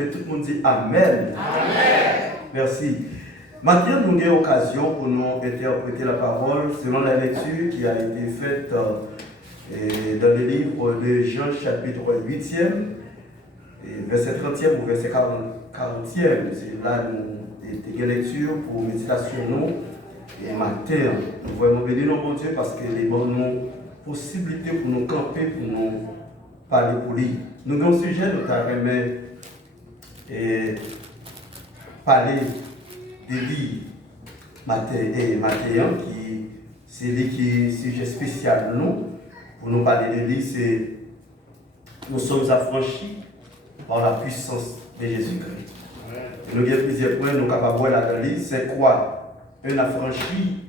complet. Tout le monde dit Amen. Amen. Merci. Maintenant, nous avons l'occasion pour nous interpréter la parole selon la lecture qui a été faite dans le livre de Jean, chapitre 8e, verset 30e ou verset 40e. C'est là nous avons lecture pour méditation nous et matin. Nous voyons bénir nos bon Dieu parce qu'il est bon nous possibilité pour nous camper, pour nous parler pour lui. Nous avons un sujet, nous avons parler de lui Matthieu, qui c'est lui qui est sujet spécial pour nous parler de lui, c'est nous sommes affranchis par la puissance de Jésus-Christ. Nous avons plusieurs points, nous sommes capables de voir là-dedans, c'est quoi un affranchi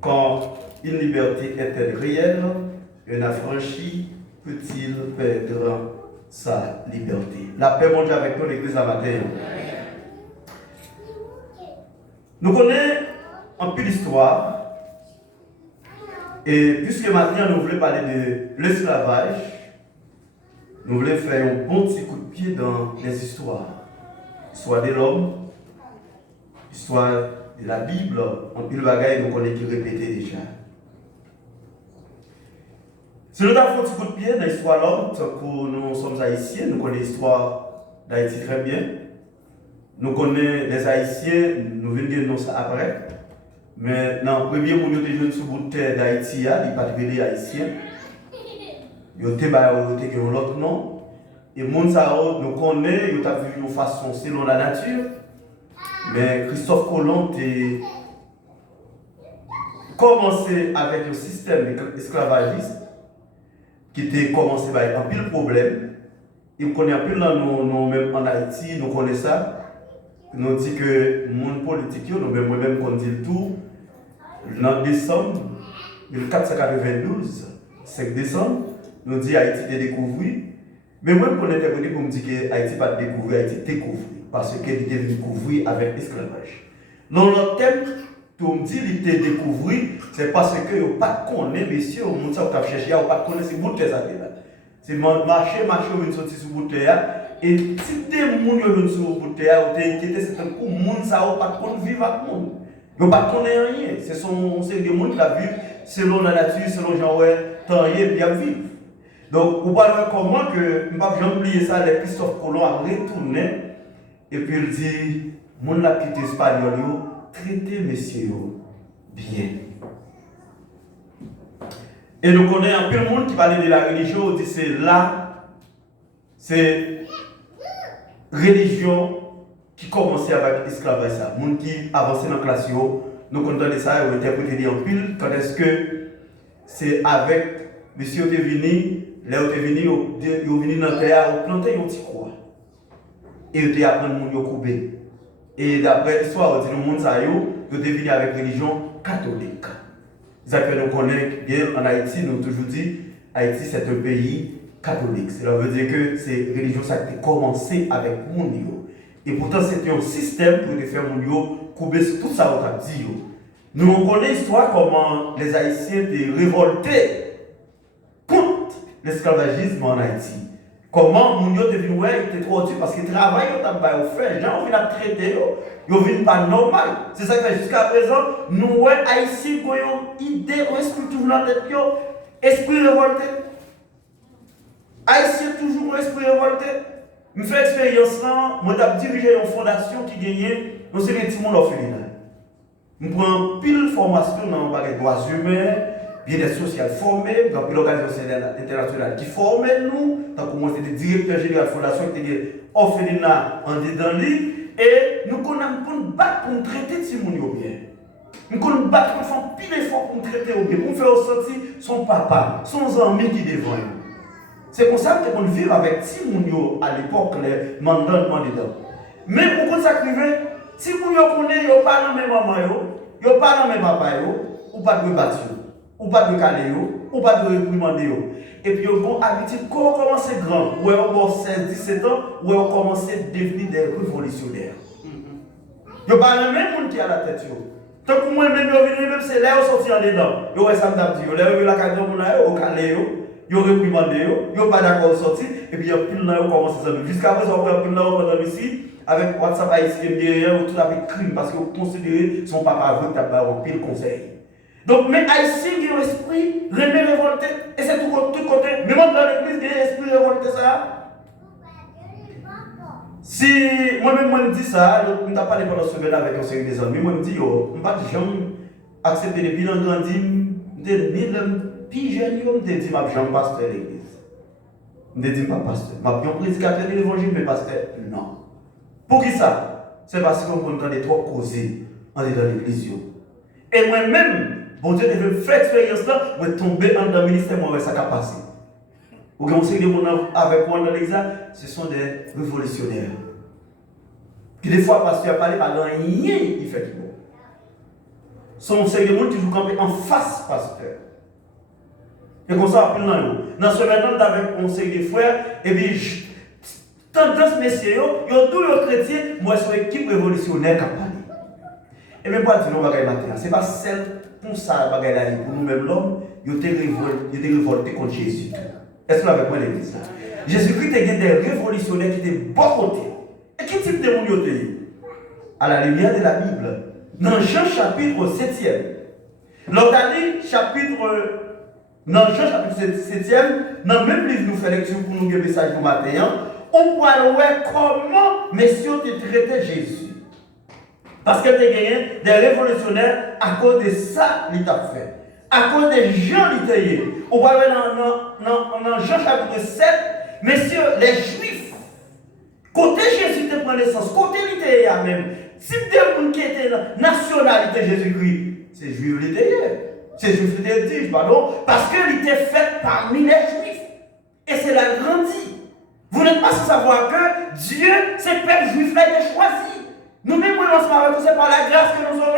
quand une liberté est-elle réelle? Un affranchi peut-il perdre sa liberté? La paix monte avec nous, l'église à matin. Nous connaissons un peu l'histoire. Et puisque maintenant nous voulons parler de l'esclavage, nous voulons faire un bon petit coup de pied dans les histoires. Histoire de l'homme, histoire de la Bible, un peu le bagage nous connaissons qui répété déjà. Si nous avons fait un petit coup de pied dans l'histoire de l'homme, tant que nous sommes haïtiens, nous connaissons l'histoire d'Haïti très bien. Nous connaissons les Haïtiens, nous venons de ça après. Mais dans le premier moment, nous sommes sur le terre d'Haïti, il n'y a pas de Haïtien. Ils ont un autre nom. Et les gens nous connaissent, ils ont vu une façon selon la nature. Mais Christophe Colomb a commencé avec un système esclavagiste qui était commencé par un pile problème. Et nous connaissons un peu nous-mêmes en Haïti, nous connaissons ça. Nous disons que le monde politique, nous-mêmes qu'on dit le tout, en décembre 1492, 5 décembre, nous disons que Haïti est découvert. Mais moi, pour l'interpréter, pour me dire que Haïti n'est pas découvert, Haïti est découvert. Parce qu'elle était découvert avec l'esclavage. Dans notre thème, tout me dit qu'il était découvert, c'est parce que vous pas connaître, messieurs, vous ne savez pas chercher, vous pas connaître ces bouts de terre. C'est marcher, vous sortir sur bout de terre. Et si des gens qui viennent sur le bout de terre, vous êtes inquiété, c'est un coup, les gens ne savent pas vivre avec le monde. Ils ne connaissent rien. C'est des gens qui la vivent selon la nature, selon les gens qui ont bien vivre. Donc, vous voyez comment que, je ne vais pas oublier ça, Christophe Colomb a retourné, et puis il dit, les gens qui sont espagnols, traitez messieurs bien. Et nous connaissons un peu le monde qui parle de la religion, on dit c'est là, c'est religion qui commençait avec l'esclavage. Les gens qui avançaient dans la classe, nous connaissons ça, ils ont interprété en pile. Quand est-ce que c'est avec monsieur qui est venu, là où est venu, ils sont venus dans la terre, ils ont planté un petit croix. Et ils ont appris les gens à couper. Et d'après l'histoire, on dit que les gens sont venus avec la religion catholique. Ça fait nous connaître bien en Haïti, nous avons toujours dit Haïti c'est un pays catholique. Cela veut dire que c'est religion ça qui a commencé avec Mounio. Et pourtant c'était un système pour faire Mounio couper tout ça on a dit. Nous connaissons l'histoire comment les Haïtiens étaient révoltés contre l'esclavagisme en Haïti. Comment Mounio était venu, il était trop dur parce que le travail il a pas fait, les gens ont vu la traiter, ils ont vu pas normal. C'est ça que jusqu'à présent, nous Haïtiens avons une idée, un esprit toujours dans la tête, esprit révolté. Haïtien toujours un esprit révolté. Je fais l'expérience là, moi j'ai dirigé une fondation qui gagnait, nous sommes les petits monde orphelinat. Je prends pile formation dans les droits humains. Bien-être social formé, dans l'organisation internationale qui forme nous, tant que moi j'étais directeur général de la fondation, qui était orphelinat en dedans et nous connaissons pour nous battre pour nous traiter de ces gens bien. Nous connaissons battre pour faire pile d'efforts pour nous traiter bien, pour nous faire ressentir son papa, son ami qui est devant nous. C'est pour ça que nous vivons avec ces gens à l'époque, les mandants dedans. Mais pour qu'on s'acrive, si vous connaissez, vous pas dans mes mamans, vous pas dans mes papas, ou pas de battre. Ou pas de caler, ou pas de réprimander. Et puis, vous avez habitude, quand on commence grand, ou on 16-17 ans, ou on commence à devenir des révolutionnaires. Vous pas le même monde qui a la tête. Tant que moi, même c'est là où sortir en dedans. Vous avez ça me dit, vous avez la cadeau, vous avez calé, ils ont réprimandé, ils n'ont pas d'accord de sortir, et puis il y a pile là, ils ont commencé à s'amuser. Jusqu'à présent, on a pile là, on a ici, avec WhatsApp haïtien derrière, ou tout avec crime, parce qu'ils ont considéré son papa avant qu'il a un pile conseil. Donc, mais haïtien, il y a un esprit, révolté, et c'est tout côté, même dans l'église, il y a un esprit révolté, ça. Si moi-même, moi, me dis ça, je n'ai pas parlé pendant ce semaine avec un série des amis, moi, me dis, yo, je ne vais pas accepter les bilans grandis, je puis jeune, je me dis, ma jambe pasteur de l'église. Je me dis, pas pasteur. Ma bien prédicateur de l'évangile, mais pasteur, non. Pour qui ça? C'est parce qu'on entend des trois causer dans l'église. Et moi-même, bon Dieu, je veux faire l'expérience là, je vais tomber dans le ministère, moi, ça va passer. Vous avez des gens avec moi dans l'église, ce sont des révolutionnaires. Puis des fois, parce qu'il a parlé, par rien, il fait tout bon. Son série de monde toujours campé en face, pasteur. Et comme ça, dans ce maintenant, avec mon série de frères, et puis, tendance, messieurs, ils ont tous les chrétiens, moi, je suis une équipe révolutionnaire qui a parlé. Et même pas dire, non, ce n'est pas celle pour ça, pour nous-mêmes, l'homme, ils étaient révoltés contre Jésus. Est-ce que vous avez moi l'église? Jésus-Christ était des révolutionnaires qui étaient bon côté. Et quel type de monde ils étaient? À la lumière de la Bible. Dans Jean chapitre 7e. L'autre année, dans Jean chapitre 7e, dans le même livre, nous faisons lecture pour nous le message du matin, on voit comment messieurs traitaient Jésus. Parce que tu as gagné des révolutionnaires à cause de ça qu'il a fait. À cause des gens qui étaient. On va voir dans Jean chapitre 7, messieurs, les Juifs, côté Jésus te prend naissance, côté l'ité même, si des gens qui étaient nationalité Jésus-Christ, c'est Juif l'ité. C'est Juif l'ité, pardon, parce que l'ité fait parmi les Juifs. Et c'est la grandie. Vous n'êtes pas sans savoir que Dieu, ces peuples juifs-là, il a choisi. Nous-mêmes, nous sommes c'est par la grâce que nous aurons.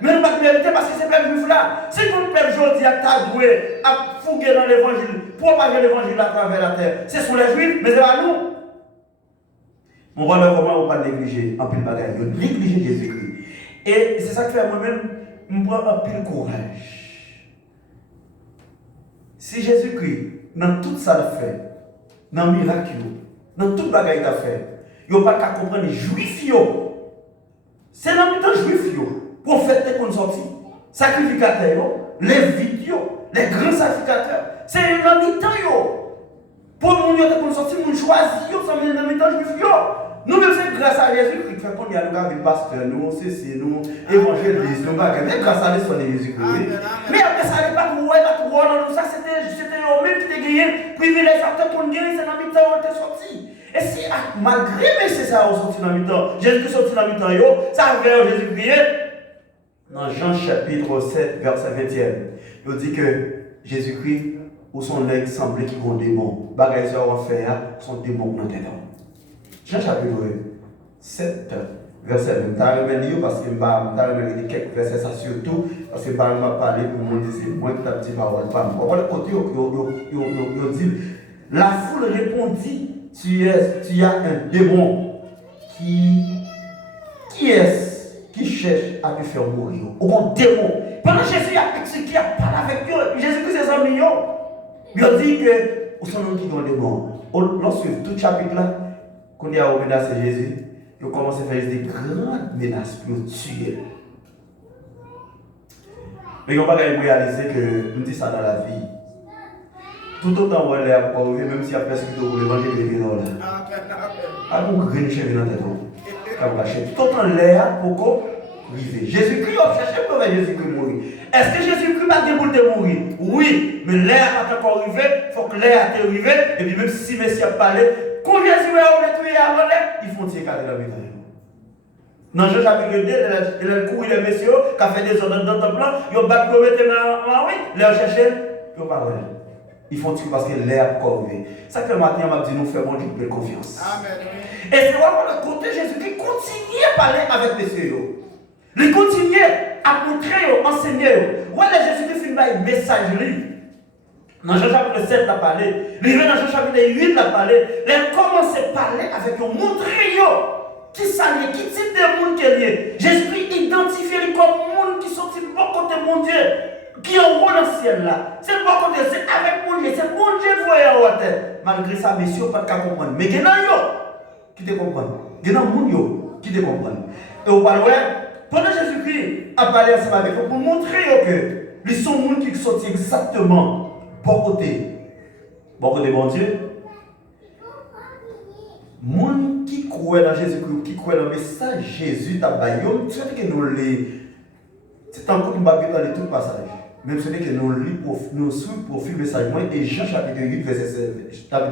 Mais nous ne pouvons pas mériter parce que c'est peuple juif là. Si ton peuple aujourd'hui a doué à fouguer dans l'évangile, propager l'évangile à travers la terre, c'est sur les juifs, mais c'est pas nous. On va voir comment on va négliger en pile bagaille, négliger Jésus-Christ. Et c'est ça qui fait moi-même, je prends un pile courage. Si Jésus-Christ, dans tout ça qu'il fait, dans le miracle, dans toute bagaille qu'il a fait, il n'y a pas qu'à comprendre les juifs. C'est dans le temps juif. Prophètes qui sont sortis, sacrificateurs, les vidéos, les grands sacrificateurs, c'est dans le temps. Pour nous, qui sont sortis, nous choisissons, ça met dans le temps juif. Nous-mêmes, c'est grâce à Jésus qui fait qu'on y a le gars des pasteurs, nous, c'est nous, évangélistes, nous, mais grâce à l'essor de Jésus-Christ. Mais après, ça n'est pas trop, ça c'était eux-mêmes qui étaient gagnés, privilèges, pour nous gagner, c'est dans le temps où on était sortis. Et si, malgré mais c'est ça, on sortit dans le temps, Jésus-Christ sorti dans le temps, ça avait Jésus-Christ. Dans Jean chapitre 7, verset 20e, il dit que Jésus-Christ, ou son aigle semblait qu'il y a un démon. Bagaille ça va faire, son démon dans tes dents. Jean chapitre 7, verset 20. Je vais lire parce que je vais lire quelques versets, ça surtout, parce que je vais parler pour moi, c'est moi qui t'ai dit parole. Par le côté, il dit, la foule répondit, tu as un démon qui est qui cherche à te faire mourir. Ou un démon. Pendant que Jésus a expliqué, il a parlé avec eux, Jésus-Christ ses amis, il a dit que, où sont nous qui ont des démons? Lorsque tout chapitre là, qu'on y a menacé Jésus, il commence à faire des grandes menaces pour tuer. Mais on va réaliser que nous disons ça dans la vie. Tout autant où elle est à arriver, même s'il y a personne qui doit l'évangile de l'Église là. À nous gagner chez nous dans la tête. Tout autant l'air pour arriver. Jésus-Christ a cherché pour Jésus-Christ mourir. Est-ce que Jésus-Christ va te mourir? Oui, mais l'air n'a pas encore arrivé, il faut que l'air t'est arrivé, et puis même si Messie a parlé, quand Jésus va tuer avant l'air, il faut tirer dans la vie. Dans Jean chapitre 2, il a couru les messieurs, qui a fait des ordres dans le temple, ils ont battu le mettre dans oui, l'air cherché, ils n'ont pas vrai. Il faut tirer parce que l'air corvé. Ça que le matin, on m'a dit, nous faisons Dieu de confiance. Amen. Et c'est vraiment le côté Jésus-Christ continue à parler avec les messieurs. Il continue à montrer, à enseigner. Voilà, Jésus-Christ fait une messagerie. Dans Jean chapitre 7, il a parlé. Il dans Jean chapitre 8, il a parlé. Il commence à parler avec eux, montrer qui s'allie, qui type de monde qui est lié. Jésus-Christ identifie comme monde qui sont de bon côté de mon Dieu, qui ont un rôle dans ciel là. C'est pas comme c'est avec mon Dieu, c'est mon Dieu voyant en terre. Malgré ça, messieurs, pas de cas comprendre. Mais il y en a qui te comprennent. Il y en a qui te comprennent. Et au parle, pendant Jésus-Christ a parlé ensemble avec eux pour montrer que ils sont gens qui sont exactement bon côté. Bon côté, bon Dieu. Moun qui croit dans Jésus-Christ, qui croit dans le message Jésus t'a baillé, tu sais que nous les c'est encore une baguette dans les tout passage. Même si que nous lit pour nous suivre profil message et Jean chapitre 8 verset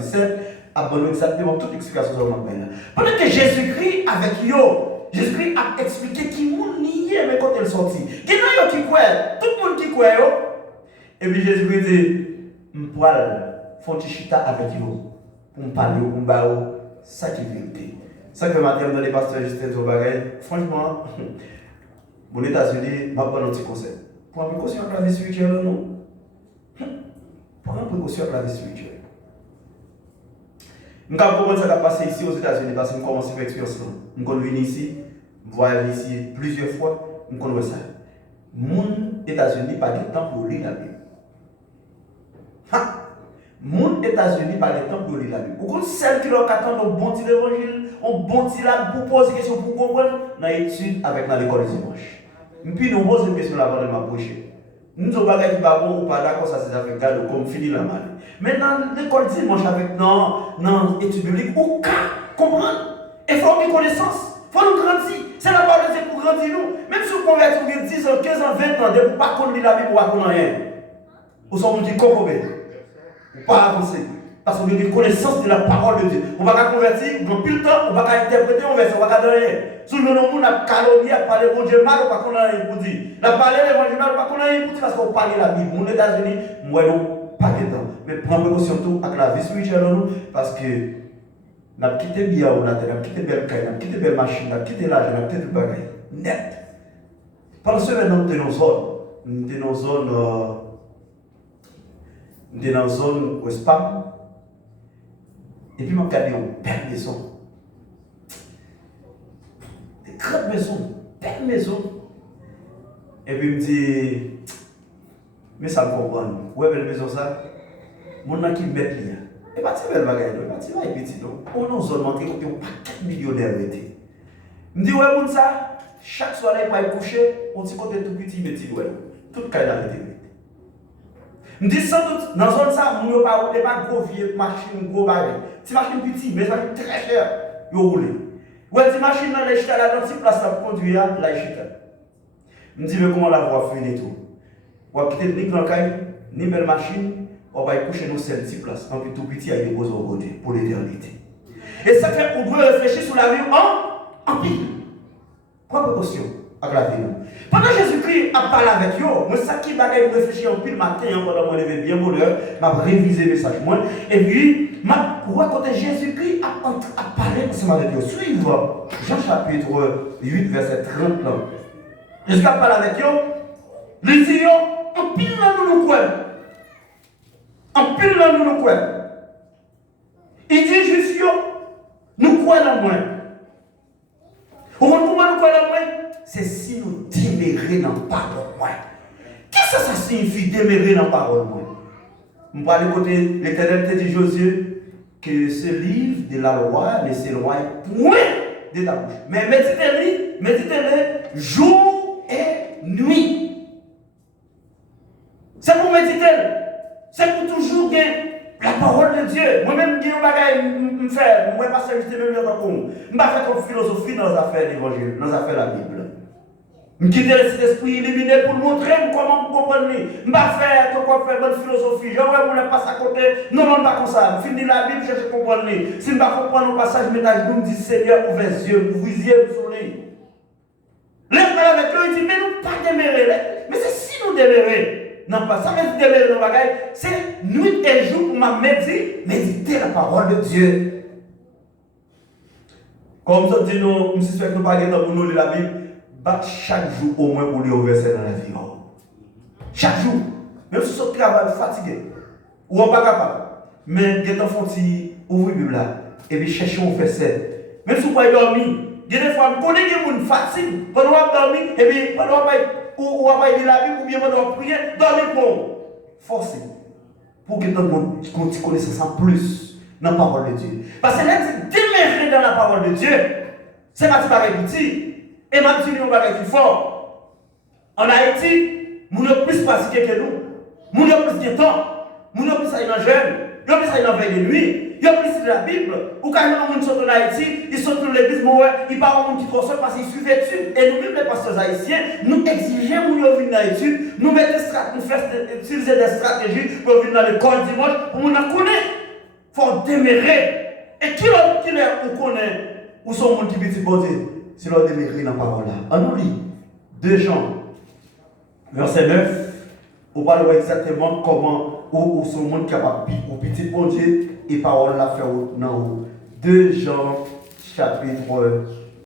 7 abonne exactement toute l'explication sur le monde. Pendant que Jésus-Christ avec yo, Jésus-Christ a expliqué qui moun nié mais quand il sorti. Il y a qui croit, tout le monde qui croit yo. Et puis Jésus-Christ dit m'poil font chita avec yo pour me parler pour me bailler ça qui est vérité. Ça que matin dans les pasteurs Justin Zobagay, franchement aux États-Unis, je vais prendre un petit conseil. Prends précaution avec la vie spirituelle, non? Prends précaution avec la vie spirituelle. Je vais comprendre ce qui a passé ici aux États-Unis parce que je commence à faire l'expérience. Je suis venu ici, je voyage ici plusieurs fois, je connais ça. Les États-Unis pas de temps pour lire la Bible. Les États-Unis pas de temps pour lire la Bible. Pourquoi celles qui leur attendent un bon petit évangile, un bon petit là pour poser des questions pour comprendre, dans l'étude avec l'école du dimanche. Et puis nous posons une question avant de m'approcher. Nous avons pas qui va bon ou pas d'accord, ça c'est avec garde comme fini la mal. Mais dans l'école dimanche avec dans l'étude biblique, au cas comprendre, il faut une connaissance, il faut nous grandir. C'est la parole de Dieu pour grandir nous. Même si vous convertissez 10 ans, 15 ans, 20 ans, vous ne pas connaître la Bible ou pas connaître rien. Vous sommes dit comment vous pas avancer. Parce que vous avez une connaissance de la parole de Dieu. On va pas convertir, on n'a plus le temps, on va pas interpréter, on va pas rien. Sous le nom, on a calomnié, à parler de Dieu mal, on va pas connaître rien pour dire. La parler de l'évangile mal, on va pas connaître rien pour dire parce qu'on parle de la Bible. Aux États-Unis, moi non, pas de temps. Mais prends précaution tout avec la vie spirituelle nous, parce que nous avons quitté bien, nous avons quitté belle caille, nous avons quitté belle machine, nous avons quitté l'argent, nous avons quitté tout le bagage. Net. Pendant ce temps, nous sommes dans une zone où spam. Et puis, je regardé une belle maison. Des grandes maisons, belles maisons. Et puis, je me dis, mais ça me comprend. Où est belle maison ça? Mon nom qui met là. Et pas si belle bagaille, pas si belle petit. On a une zone où il y a pas 4 millionnaires. Je me dis, ouais, mon ça, chaque soir, il va coucher, on dit côté tout petit, mais petit, ouais. Tout cas, il a été. Je me dis sans doute, dans la zone ça, nous n'avons pas gros vieux machine, gros bagage. Si machine petite, mais machine très chère, ils roulent. Ou si machine dans les chita là, dans place pour conduire, là, chita. Je me dis, mais comment la voie finit tout? On va quitter le nick dans le caille, ni belle machine, on va y coucher dans cette petite place. En plus, tout petit, il dépose au côté pour l'éternité. Et ça fait qu'on doit réfléchir sur la vie en pile. Prends précaution avec la vie. Pendant que Jésus-Christ a parlé avec eux, moi, ça qui va réfléchir en pile matin, pendant que je me bien bonheur, m'a révisé le message. Et puis, pour raconter Jésus-Christ a parlé ensemble avec eux. Suivez Jean chapitre 8, verset 30. Jésus a parlé avec eux. Les dit, en pile dans nous quoi. En pile dans nous quoi. Il dit juste, nous croyons dans moi. Pourquoi nous croyons dans moi? C'est si nous demeurer dans la parole. Qu'est-ce que ça signifie demeurer dans la parole? Je parle de côté, l'Éternel te dit Josué que ce livre de la loi ne s'éloigne point de ta bouche. Mais méditez-le jour et nuit. C'est pour méditer. C'est pour toujours gagner la parole de Dieu. Moi-même, je ne fais pas servir même dans le je ne fais pas trop philosophie dans les affaires de l'évangile, dans les affaires de la Bible. Je quitte cet esprit illuminé pour montrer comment vous comprenez. Je ne vais pas faire bonne philosophie. Je ne vais pas à côté. Non, non, pas comme ça. Je finis la Bible, je cherche à comprendre. Si je ne vais pas comprendre le passage, je me dis Seigneur, ouvrez les yeux, vous visiez le soleil. Là, avec lui, il dit, mais nous pas demeurer. Mais c'est si nous demeurer. Non, pas ça, mais demeurer dans le bagage. C'est nuit et jour pour ma méditer la parole de Dieu. Comme ça, dit nous, si nous ne pas pour nous lire la Bible. Battre chaque jour au moins pour lire au verset dans la vie. Chaque jour. Même si vous travail fatigué. Ou on pas capable. Mais des enfants qui ouvrent la Bible là. Et puis chercher au verset. Même si vous pouvez dormir. Il y a des fois, vous connaissez des gens fatigués. Pendant que vous dormez, et puis pendant que vous lire la Bible ou bien pendant que vous priez, dormez bon. forcer pour que tu aies connaissance en plus dans la parole de Dieu. Parce que là, demeurer dans la parole de Dieu, c'est ma petite petit. Et ma petite nous va être fort. En Haïti, nous sommes plus pratiqués que nous. Nous sommes plus de temps. Nous sommes plus à une jeune. Nous sommes plus à une veille de nuit. Nous sommes plus de la Bible. Ou quand les gens sont en Haïti, ils sont dans l'église, ils parlent au monde qui console parce qu'ils suivent l'étude. Et nous-mêmes, les pasteurs haïtiens, nous exigeons nous venir dans l'étude. Nous mettons utiliser des stratégies pour venir dans l'école dimanche pour nous connaître. Il faut demeurer. Et qui nous connaît où sont les gens qui petit bon Dieu? C'est leur demeurer dans la parole là. On nous lit 2 Jean, verset 9. On parle exactement comment où sont les gens capables au petit bon Dieu et parole là faire dans 2 Jean chapitre